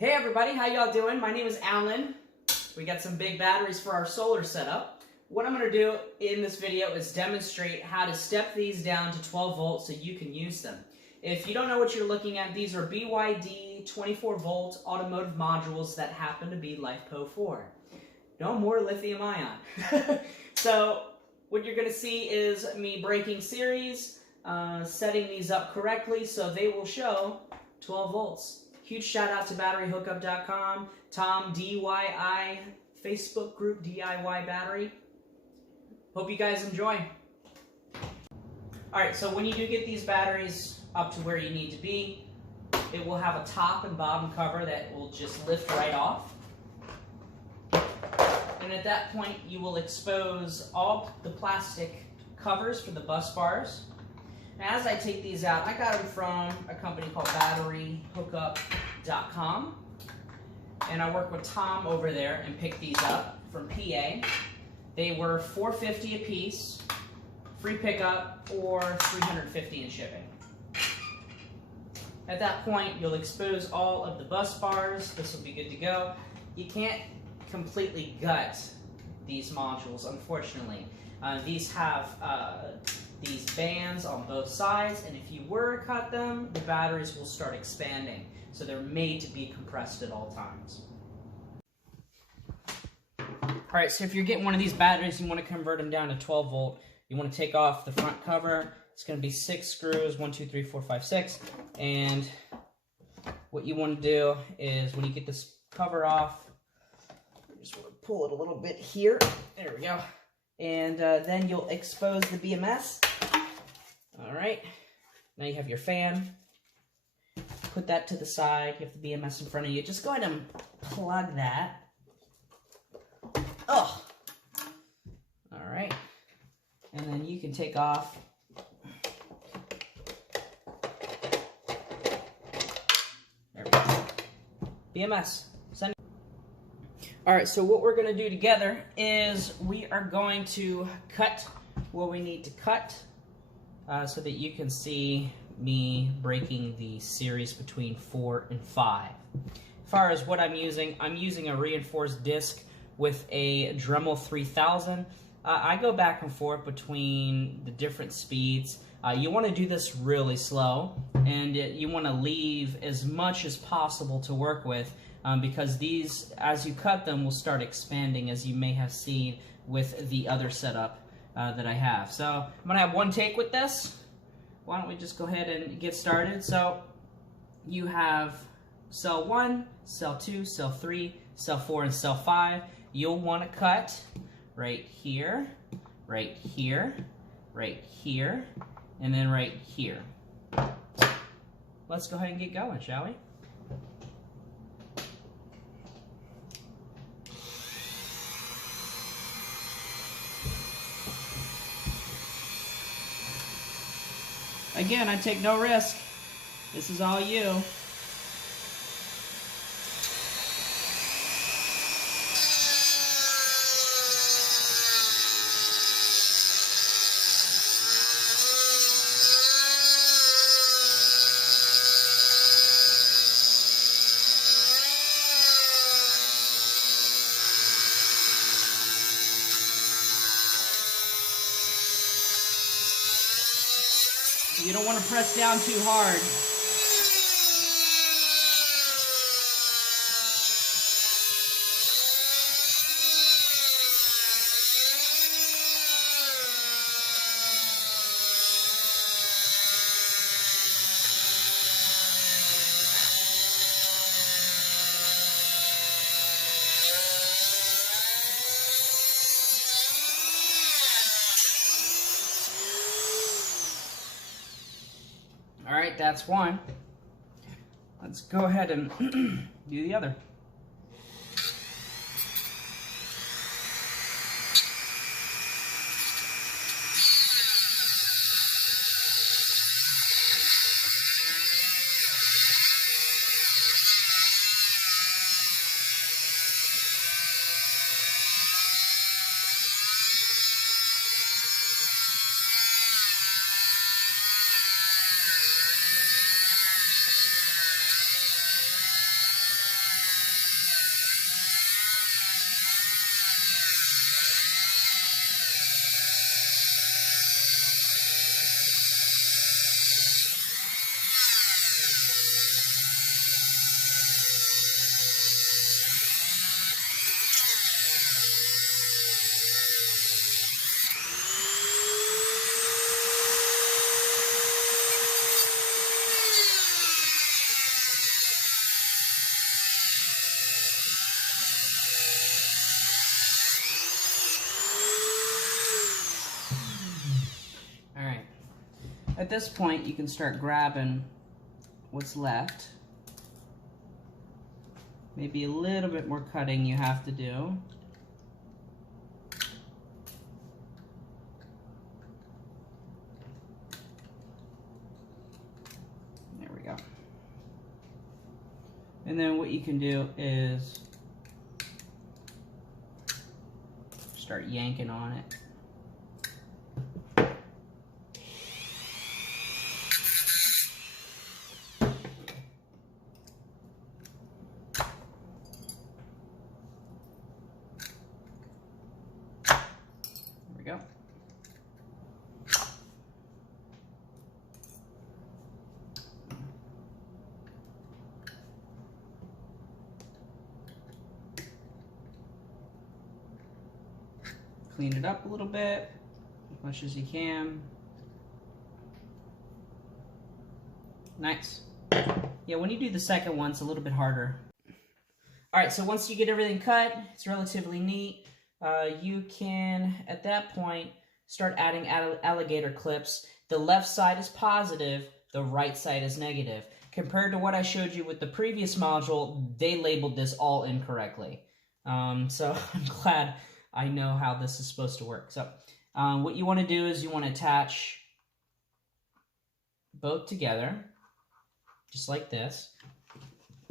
Hey everybody, how y'all doing? My name is Alan. We got some big batteries for our solar setup. What I'm going to do in this video is demonstrate how to step these down to 12 volts so you can use them. If you don't know what you're looking at, these are Byd 24 volt automotive modules that happen to be Lifepo4. No more lithium ion. So what you're going to see is me breaking series, setting these up correctly so they will show 12 volts. Huge shout out to batteryhookup.com, Tom DIY Facebook group DIY battery. Hope you guys enjoy. Alright, so when you do get these batteries up to where you need to be, it will have a top and bottom cover that will just lift right off. And at that point, you will expose all the plastic covers for the bus bars. As I take these out, I got them from a company called batteryhookup.com, and I work with Tom over there and picked these up from PA. They were $4.50 a piece, free pickup, or $3.50 in shipping. At that point, you'll expose all of the bus bars. This will be good to go. You can't completely gut these modules, unfortunately. These have these bands on both sides, and if you were to cut them, the batteries will start expanding. So they're made to be compressed at all times. Alright, so if you're getting one of these batteries, you want to convert them down to 12 volt, you want to take off the front cover. It's going to be 6 screws, 1, 2, 3, 4, 5, 6, and what you want to do is when you get this cover off, you just want to pull it a little bit here. There we go. And then you'll expose the BMS. Alright, now you have your fan. Put that to the side. You have the BMS in front of you. Just go ahead and plug that. Oh! Alright. And then you can take off. There we go. BMS. Send it. Alright, so what we're going to do together is we are going to cut what we need to cut so that you can see me breaking the series between 4 and 5. As far as what I'm using a reinforced disc with a Dremel 3000. I go back and forth between the different speeds. You want to do this really slow, and you want to leave as much as possible to work with because these, as you cut them, will start expanding, as you may have seen with the other setup that I have. So I'm going to have one take with this. Why don't we just go ahead and get started? So you have cell 1, cell 2, cell 3, cell 4, and cell 5. You'll want to cut right here, right here, right here, and then right here. Let's go ahead and get going, shall we? Again, I take no risk. This is all you. You don't want to press down too hard. Alright, that's one. Let's go ahead and do the other. at this point, you can start grabbing what's left. Maybe a little bit more cutting you have to do. There we go. And then what you can do is start yanking on it. Go. Clean it up a little bit, as much as you can. Nice. Yeah, when you do the second one, it's a little bit harder. All right, so once you get everything cut, it's relatively neat. You can, at that point, start adding alligator clips. The left side is positive, the right side is negative. Compared to what I showed you with the previous module, they labeled this all incorrectly. So I'm glad I know how this is supposed to work. So what you want to do is you want to attach both together, just like this.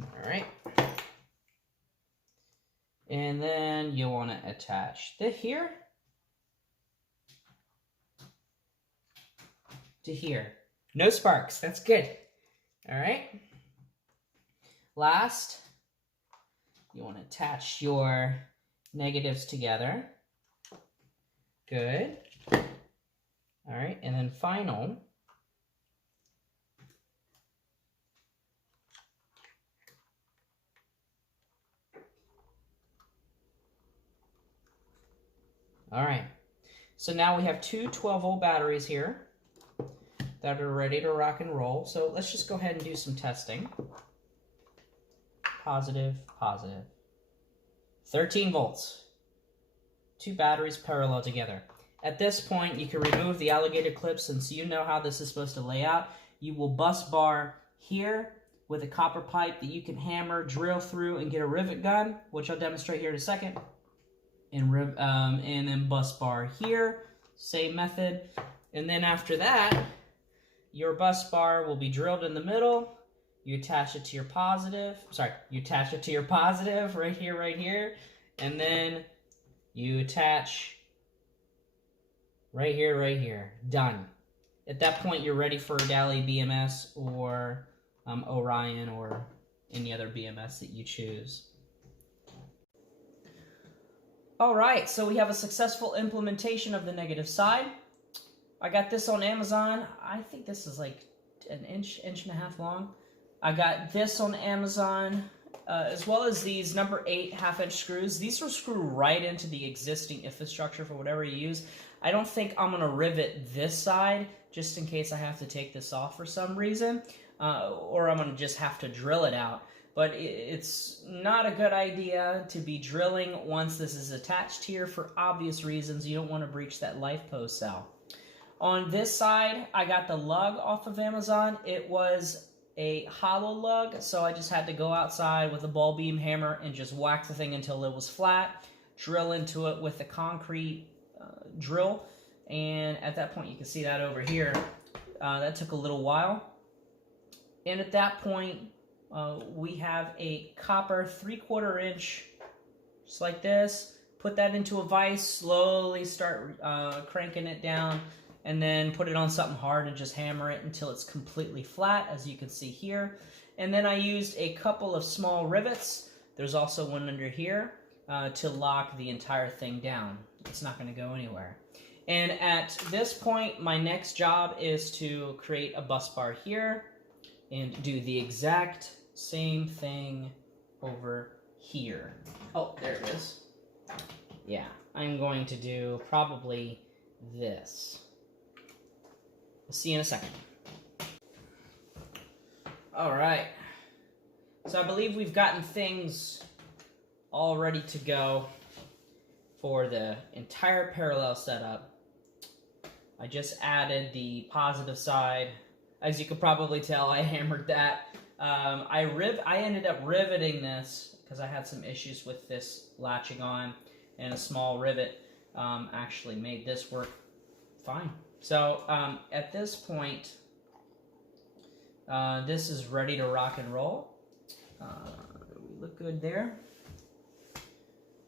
All right. And then you want to attach this here to here. No sparks, that's good. All right. Last, you want to attach your negatives together. Good. All right, and then final, all right, so now we have two 12-volt batteries here that are ready to rock and roll. So let's just go ahead and do some testing. Positive, positive. 13 volts. Two batteries parallel together. At this point, you can remove the alligator clips since you know how this is supposed to lay out. You will bus bar here with a copper pipe that you can hammer, drill through, and get a rivet gun, which I'll demonstrate here in a second. And then bus bar here, same method. And then after that, your bus bar will be drilled in the middle. You attach it to your positive. You attach it to your positive right here. And then you attach right here. Done. At that point, you're ready for a Dali BMS or Orion or any other BMS that you choose. All right, so we have a successful implementation of the negative side. I got this on Amazon. I think this is like an inch and a half long. I got this on Amazon, as well as these number 8 half-inch screws. These will screw right into the existing infrastructure for whatever you use. I don't think I'm going to rivet this side, just in case I have to take this off for some reason, or I'm going to just have to drill it out. But it's not a good idea to be drilling once this is attached here for obvious reasons. You don't want to breach that Lifepo cell. On this side, I got the lug off of Amazon. It was a hollow lug, so I just had to go outside with a ball beam hammer and just whack the thing until it was flat, drill into it with a concrete drill, and at that point, you can see that over here. That took a little while. And at that point, we have a copper 3/4 inch, just like this. Put that into a vise, slowly start cranking it down, and then put it on something hard and just hammer it until it's completely flat, as you can see here. And then I used a couple of small rivets. There's also one under here to lock the entire thing down. It's not going to go anywhere. And at this point, my next job is to create a bus bar here and do the exact same thing over here. Oh, there it is. Yeah, I'm going to do probably this. We'll see you in a second. All right. So I believe we've gotten things all ready to go for the entire parallel setup. I just added the positive side. As you can probably tell, I hammered that. I ended up riveting this because I had some issues with this latching on, and a small rivet actually made this work fine. So at this point, this is ready to rock and roll. We look good there.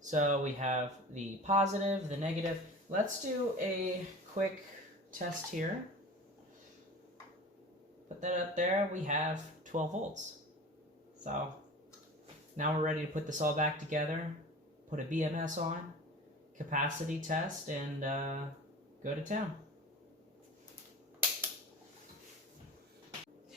So we have the positive, the negative. Let's do a quick test here. Put that up there. We have 12 volts. So now we're ready to put this all back together, put a BMS on, capacity test, and go to town.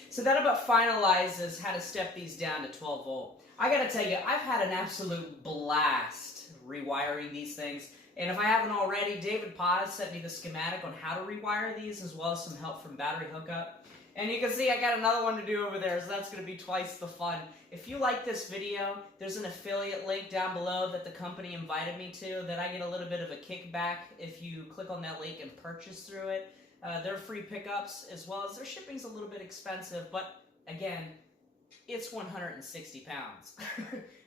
So that about finalizes how to step these down to 12 volt. I gotta tell you, I've had an absolute blast rewiring these things. And if I haven't already, David Paz sent me the schematic on how to rewire these, as well as some help from battery hookup. And you can see I got another one to do over there, so that's going to be twice the fun. If you like this video, there's an affiliate link down below that the company invited me to that I get a little bit of a kickback if you click on that link and purchase through it. They're free pickups, as well as their shipping's a little bit expensive, but again, it's 160 pounds.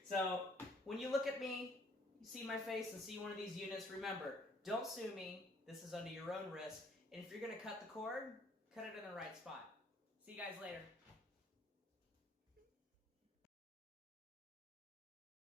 So when you look at me, you see my face and see one of these units, remember, don't sue me. This is under your own risk. And if you're going to cut the cord, cut it in the right spot. See you guys later.